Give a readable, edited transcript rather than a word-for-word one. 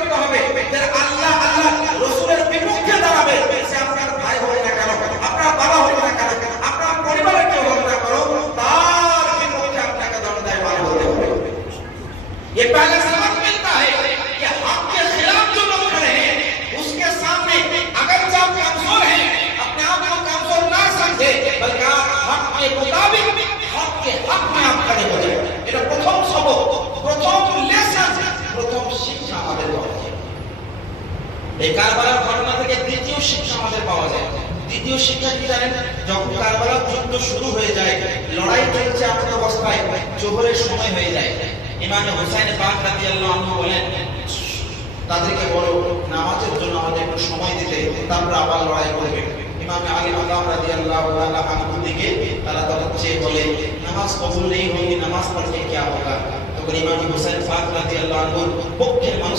রাখতে হবে যে আল্লাহ আল্লাহ রাসূলের বিপক্ষে দাঁড়াবে, সে আপনার ভাই হোক না কেন, আপনার বাবা হোক না কেন, আপনার পরিবারের কেউ হোক না কেন, তার বিপক্ষে আপনাকে দণ্ডায়মান হতে হবে। ये पहले सबक मिलता है कि हक के खिलाफ जो लोग खड़े हैं उसके सामने अगर आप कमजोर हैं, अपने आप को कमजोर ना समझे, बल्कि हक के मुताबिक हक के हक में आप खड़े हो जाए। এটা প্রথম সবক, প্রথম লেসন, প্রথম শিক্ষা আমাদের পাওয়া যায়। এই কারবালার ঘটনা থেকে দ্বিতীয় শিক্ষা আমাদের পাওয়া যায়। দ্বিতীয় শিক্ষা কি জানেন? যখন কারবালার যুদ্ধ শুরু হয়ে যায়, লড়াই চলছে এমন অবস্থায় জোহরের সময় হয়ে যায়, ইমাম হুসাইন পাক রাদিয়াল্লাহু আনহু বলেন তাদেরকে বলো নামাজের জন্য আমাদের একটু সময় দিতে, তারপর আবার লড়াই করবে। ইমাম আলী মাকাম রাদিয়াল্লাহু তাআলা আনহু দিকে তারা তখন চেয়ে বলে নামাজ কবুল নেই হোগি, নামাজ পড়লে কি হোগা? তখন ইমাম হুসাইন পাক রাদিয়াল্লাহু আনহুর পক্ষের মানুষ